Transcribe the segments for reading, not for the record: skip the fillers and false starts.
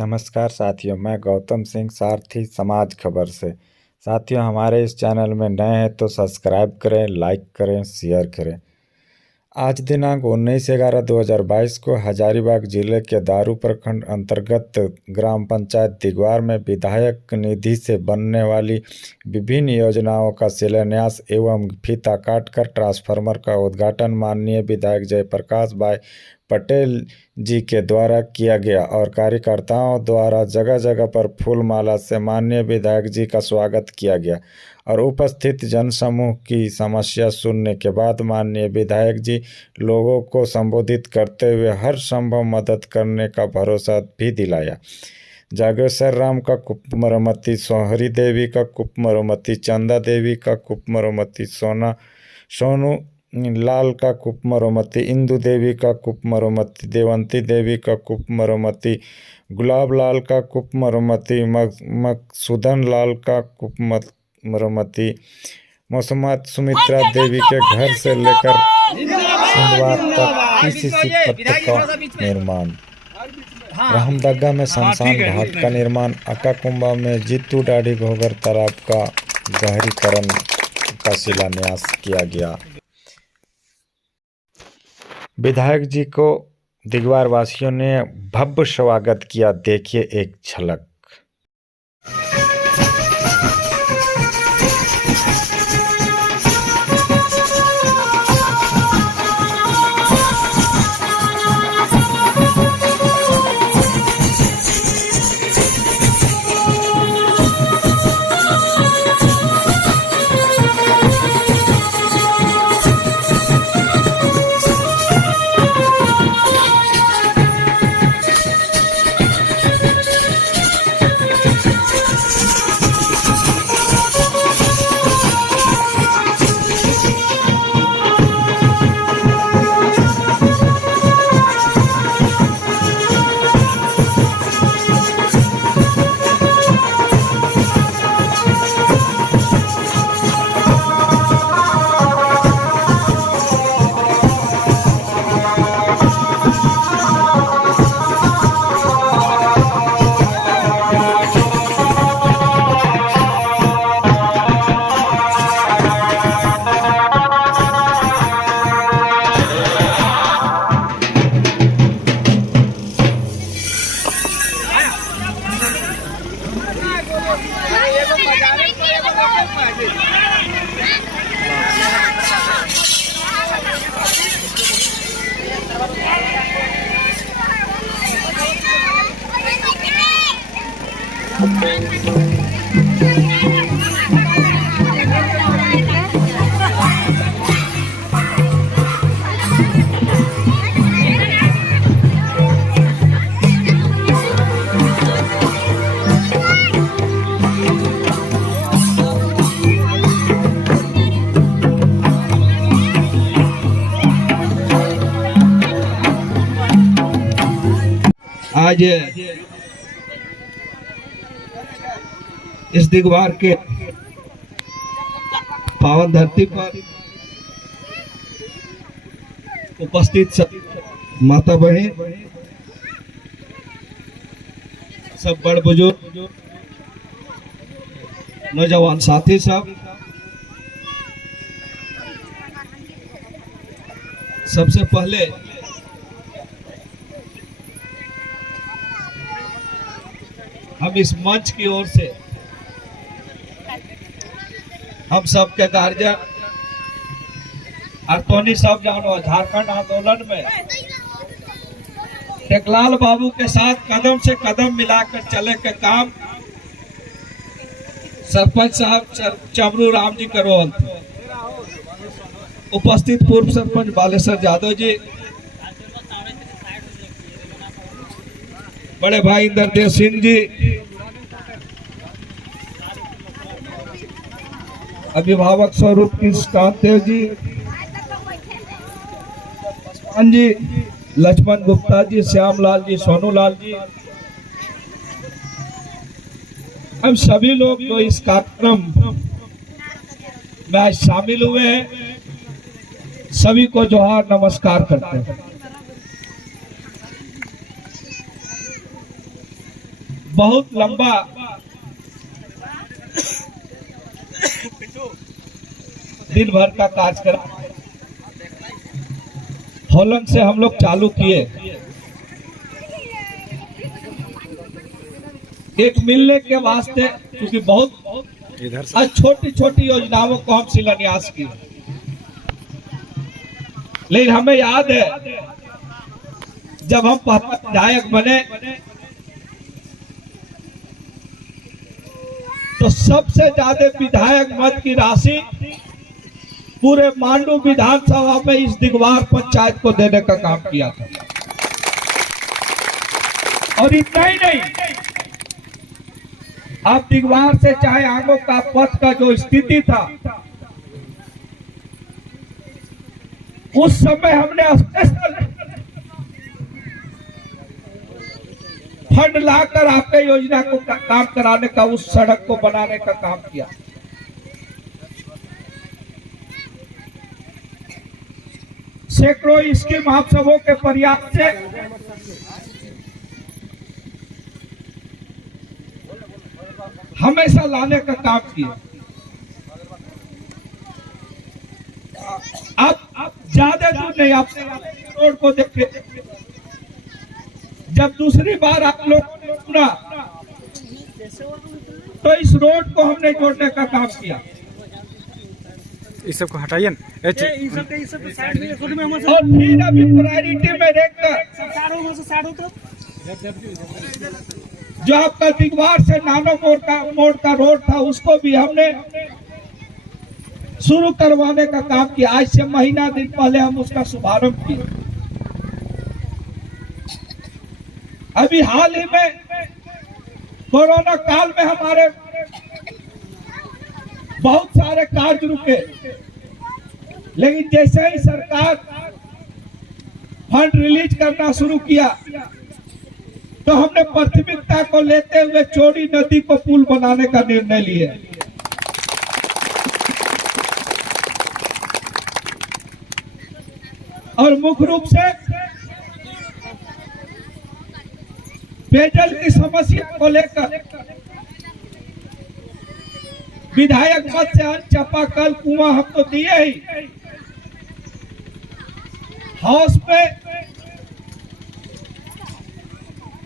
नमस्कार साथियों, मैं गौतम सिंह सारथी समाज खबर से। साथियों, हमारे इस चैनल में नए हैं तो सब्सक्राइब करें, लाइक करें, शेयर करें। आज दिनांक 19/11/2022 को हजारीबाग जिले के दारू प्रखंड अंतर्गत ग्राम पंचायत दिगवार में विधायक निधि से बनने वाली विभिन्न योजनाओं का शिलान्यास एवं फीता काटकर ट्रांसफार्मर का उद्घाटन माननीय विधायक जयप्रकाश भाई पटेल जी के द्वारा किया गया और कार्यकर्ताओं द्वारा जगह जगह पर फूल माला से माननीय विधायक जी का स्वागत किया गया और उपस्थित जनसमूह की समस्या सुनने के बाद माननीय विधायक जी लोगों को संबोधित करते हुए हर संभव मदद करने का भरोसा भी दिलाया। जागेश्वर राम का कूप मरम्मती, सोहरी देवी का कूप मरम्मती, चंदा देवी का कूप मरम्मती, सोनू लाल का कूप मरम्मती, इंदू देवी का कूप मरम्मती, देवंती देवी का कूप मरम्मती, गुलाब लाल का कूप मरम्मती, मकसूदन लाल का कूप मरम्मती, मौसमात सुमित्रा देवी के घर से लेकर सिंधवार तक पीसीसी पथ का निर्माण, रामदग्गा में शमशान घाट का निर्माण, अकाकुंबा में जीतू डाढ़ी घोगर तालाब का गहरीकरण का शिलान्यास किया गया। विधायक जी को दिगवार वासियों ने भव्य स्वागत किया। देखिए एक झलक। आज इस दिगवार के पावन धरती पर उपस्थित सब माता बहन, सब बड़ बुजुर्ग, नौजवान साथी सब, सबसे पहले हम इस मंच की ओर से हम सबके गार्जियन अर्थोनी सब जानो झारखंड आंदोलन में टेकलाल बाबू के साथ कदम से कदम मिलाकर चले के काम सरपंच साहब चमरू राम जी करोल, उपस्थित पूर्व सरपंच बालेश्वर यादव जी, बड़े भाई इंद्रदेव सिंह जी, अभिभावक स्वरूप कृष्णकांत देव जी, जी, लक्ष्मण गुप्ता जी, श्यामलाल जी, सोनूलाल जी, हम सभी लोग जो इस कार्यक्रम में आज शामिल हुए हैं, सभी को जोहार नमस्कार करते हैं। बहुत लंबा दिन भर का कार्यक्रम होलन से हम लोग चालू किए। एक मिलने के वास्ते, क्योंकि बहुत इधर से छोटी छोटी योजनाओं को हम शिलान्यास किए, लेकिन हमें याद है जब हम विधायक बने तो सबसे ज्यादा विधायक मत की राशि पूरे मांडू विधानसभा में इस दिगवार पंचायत को देने का काम किया था। और इतना ही नहीं, आप दिगवार से चाहे आगो का पथ का जो स्थिति था, उस समय हमने स्पेशल फंड लाकर आपके योजना को काम कराने का, उस सड़क को बनाने का काम किया। सैकड़ों स्कीम आप सबों के प्रयास से हमेशा लाने का काम किया। आप ज्यादा दूर नहीं, आप रोड को देखे, जब दूसरी बार आप लोग ने सुना तो इस रोड को हमने जोड़ने का काम किया। इस सब को हटाइए ना। और फिर अभी प्रायोरिटी में देखकर जो आपका दिगवार से नानो मोड़ का रोड था, उसको भी हमने शुरू करवाने का काम किया। आज से महीना दिन पहले हम उसका शुभारंभ किए। अभी हाल ही में कोरोना काल में हमारे बहुत सारे कार्य रुके, लेकिन जैसे ही सरकार फंड रिलीज करना शुरू किया तो हमने प्राथमिकता को लेते हुए चोरी नदी को पुल बनाने का निर्णय लिए। और मुख्य रूप से पेयजल की समस्या को लेकर विधायक पद से चापाकल कुआं हम तो दिए ही, हाउस पे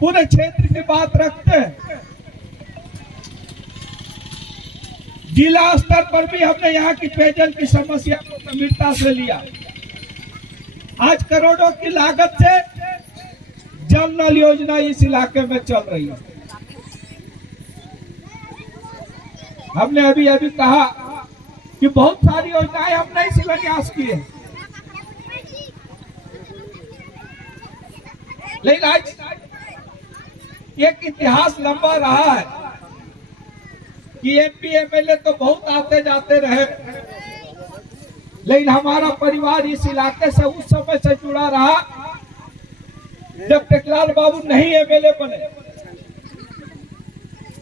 पूरे क्षेत्र की बात रखते हैं। जिला स्तर पर भी हमने यहाँ की पेयजल की समस्या को गंभीरता से लिया। आज करोड़ों की लागत से जल नल योजना इस इलाके में चल रही है। हमने अभी कहा कि बहुत सारी योजनाएं हमने शिलान्यास की है, लेकिन आज एक इतिहास लंबा रहा है कि एमपी एमएलए तो बहुत आते जाते रहे, लेकिन हमारा परिवार इस इलाके से उस समय से जुड़ा रहा जब टेकलाल बाबू नहीं एमएलए बने।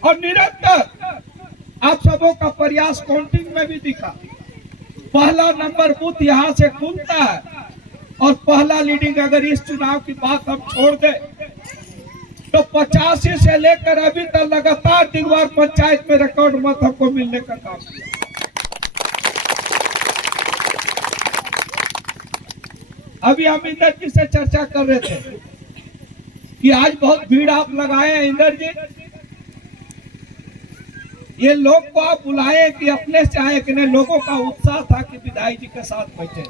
और निरंतर आप सबों का प्रयास काउंटिंग में भी दिखा। पहला नंबर बूथ यहाँ से खुलता है और पहला लीडिंग, अगर इस चुनाव की बात हम छोड़ दें तो 85 से लेकर अभी तक लगातार दिगवार पंचायत में रिकॉर्ड मत हमको मिलने का काम किया। अभी हम इंदर जी से चर्चा कर रहे थे कि आज बहुत भीड़ आप लगाए हैं इंदर जी, ये लोग को आप बुलाए कि अपने से आए कि नहीं। लोगों का उत्साह था कि विधायक जी के साथ बैठे।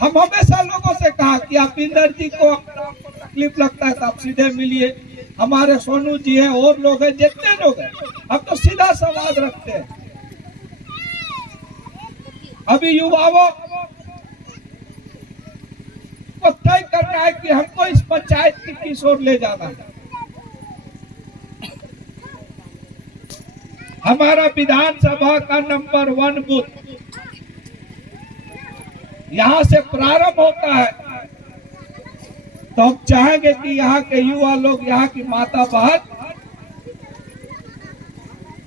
हम हमेशा लोगों से कहा कि आप इंदर जी को आपको तकलीफ लगता है तो आप सीधे मिलिए। हमारे सोनू जी हैं और लोग हैं, जितने लोग हैं, हम तो सीधा संवाद रखते हैं। अभी युवाओं को तय करना है कि हमको इस पंचायत की किस ओर ले जाना है। हमारा विधानसभा का नंबर 1 बूथ यहाँ से प्रारंभ होता है, तो हम चाहेंगे कि यहाँ के युवा लोग, यहाँ की माता बहन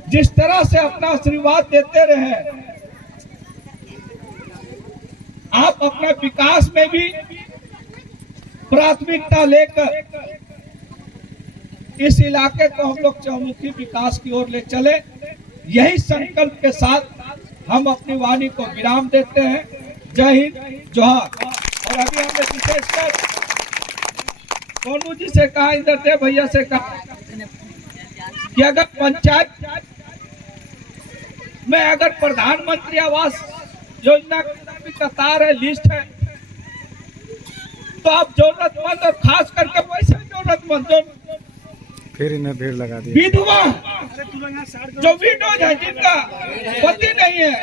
जिस तरह से अपना आशीर्वाद देते रहे, आप अपने विकास में भी प्राथमिकता लेकर इस इलाके को हम लोग चहुमुखी विकास की ओर ले चले। यही संकल्प के साथ हम अपनी वाणी को विराम देते हैं। जय हिंद, जोहार। और अभी हमने विशेषकर सोनू जी से कहा, इंद्रदेव भैया से कहा कि अगर पंचायत में अगर प्रधानमंत्री आवास योजना की कतार है, लिस्ट है, तो आप जरूरतमंद और खास करके वैसे जरूरतमंद जो फिर इन्हें भीड़ लगा दी, विधवा जो विडोज है, जिनका पति नहीं है,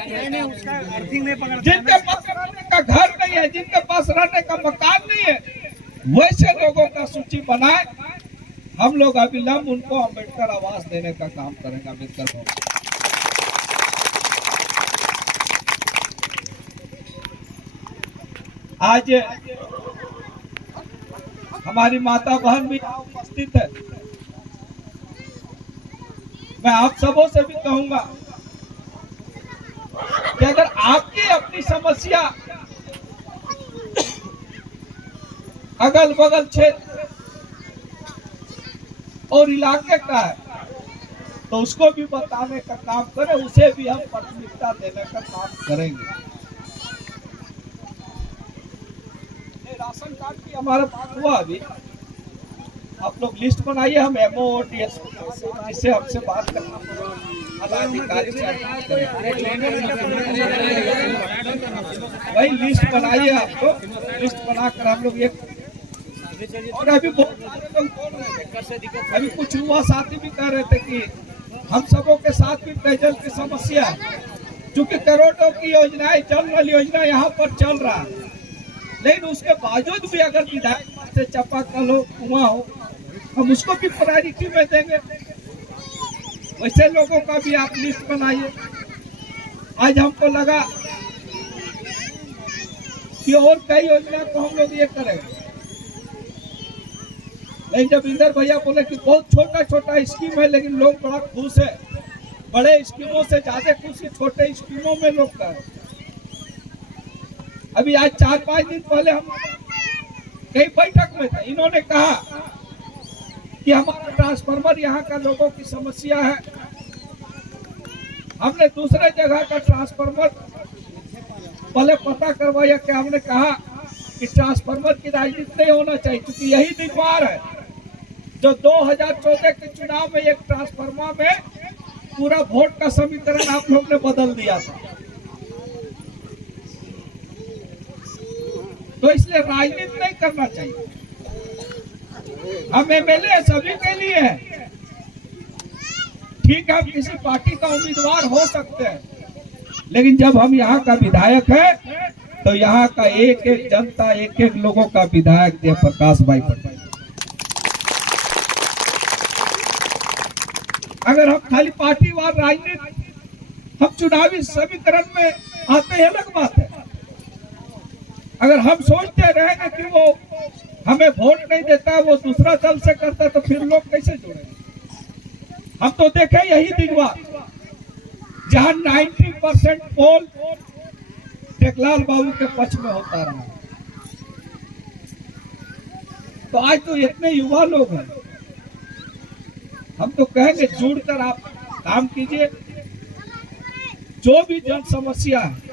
जिनके पास रहने का घर नहीं है, जिनके पास रहने का मकान नहीं है, वैसे लोगों का सूची बनाए। हम लोग अविलंब उनको अम्बेडकर आवास देने का काम करेंगे। अम्बेडकर भवन आज हमारी माता बहन भी उपस्थित है। मैं आप सबों से भी कहूंगा कि अगर आपकी अपनी समस्या अगल बगल क्षेत्र और इलाके का है, तो उसको भी बताने का काम करें, उसे भी हम प्राथमिकता देने का काम करेंगे। राशन कार्ड की हमारा बात हुआ, अभी आप लोग लिस्ट बनाइए, हम एमओ और डीएसपी जिससे हमसे बात करना अधिकारी वही लिस्ट बनाइए। आपको लिस्ट बनाकर हम लोग एक, और अभी बहुत सारे लोग बोल रहे थे, अभी कुछ युवा साथी भी कह रहे थे कि हम सबों के साथ भी पेयजल की समस्या है, क्योंकि करोड़ों की योजनाएं, जल नल योजना यहाँ पर चल रहा है, लेकिन उसके बावजूद भी अगर विधायक से चापाकल हो, कुआं हो, हम उसको भी प्रायोरिटी में देंगे। वैसे लोगों का भी आप लिस्ट बनाइए। आज हमको लगा कि और कई योजना को हम लोग ये करेंगे, लेकिन जब इंदर भैया बोले कि बहुत छोटा छोटा स्कीम है लेकिन लोग बड़ा खुश है, बड़े स्कीमों से ज्यादा खुश छोटे स्कीमों में लोग कर। अभी आज 4-5 दिन पहले हम कई बैठक में थे, इन्होंने कहा कि हमारा ट्रांसफार्मर यहाँ का लोगों की समस्या है। हमने दूसरे जगह का ट्रांसफार्मर पहले पता करवाया, कि हमने कहा कि ट्रांसफार्मर की राजनीति नहीं होना चाहिए, क्योंकि यही दिगवार है जो 2014 के चुनाव में एक ट्रांसफार्मर में पूरा वोट का समीकरण आप लोग ने बदल दिया था। तो इसलिए राजनीति नहीं करना चाहिए। हम एमएलए सभी के लिए हैं, ठीक है, हम किसी पार्टी का उम्मीदवार हो सकते हैं, लेकिन जब हम यहाँ का विधायक है तो यहाँ का एक एक जनता, एक एक लोगों का विधायक जयप्रकाश भाई पटेल। अगर हम खाली पार्टीवार राजनीति, हम चुनावी समीकरण में आते हैं, अलग बात है। अगर हम सोचते रहेंगे कि वो हमें वोट नहीं देता है, वो दूसरा दल से करता है, तो फिर लोग कैसे जुड़ेंगे। हम तो देखें यही दिगवा, जहां 90% पोल टेकलाल बाबू के पक्ष में होता रहा, तो आज तो इतने युवा लोग हैं। हम तो कहेंगे जुड़कर आप काम कीजिए, जो भी जन समस्या है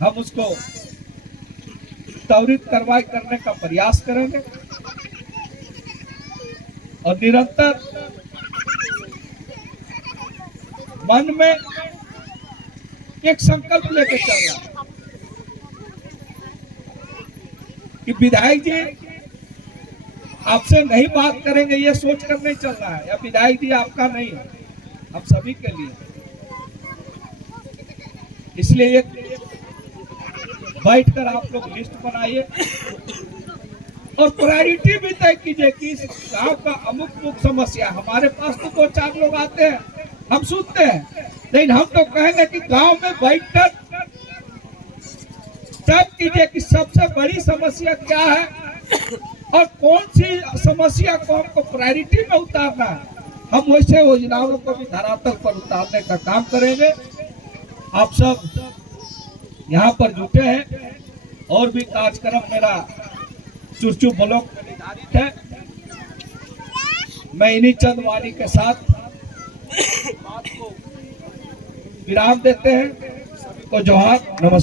हम उसको त्वरित कार्रवाई करने का प्रयास करेंगे और निरंतर मन में एक संकल्प लेकर चल रहा है कि विधायक जी आपसे नहीं बात करेंगे, ये सोच कर नहीं चल रहा है, या विधायक जी आपका नहीं है, हम सभी के लिए। इसलिए एक बैठकर आप लोग लिस्ट बनाइए और प्रायोरिटी भी तय कीजिए कि इस गांव का अमुक समस्या। हमारे पास तो 2-4 लोग आते हैं, हम सुनते हैं, लेकिन हम तो कहेंगे कि गांव में बैठकर तय कीजिए कि सबसे बड़ी समस्या क्या है और कौन सी समस्या को हमको प्रायोरिटी में उतारना है। हम वैसे योजनाओं को भी धरातल पर उतारने का काम करेंगे। आप सब यहाँ पर जुटे हैं, और भी कार्यक्रम मेरा चुरचू ब्लॉक में निर्धारित है। मैं इन्हीं चंद वाणी के साथ बात को विराम देते हैं। सभी को जोहार, नमस्कार।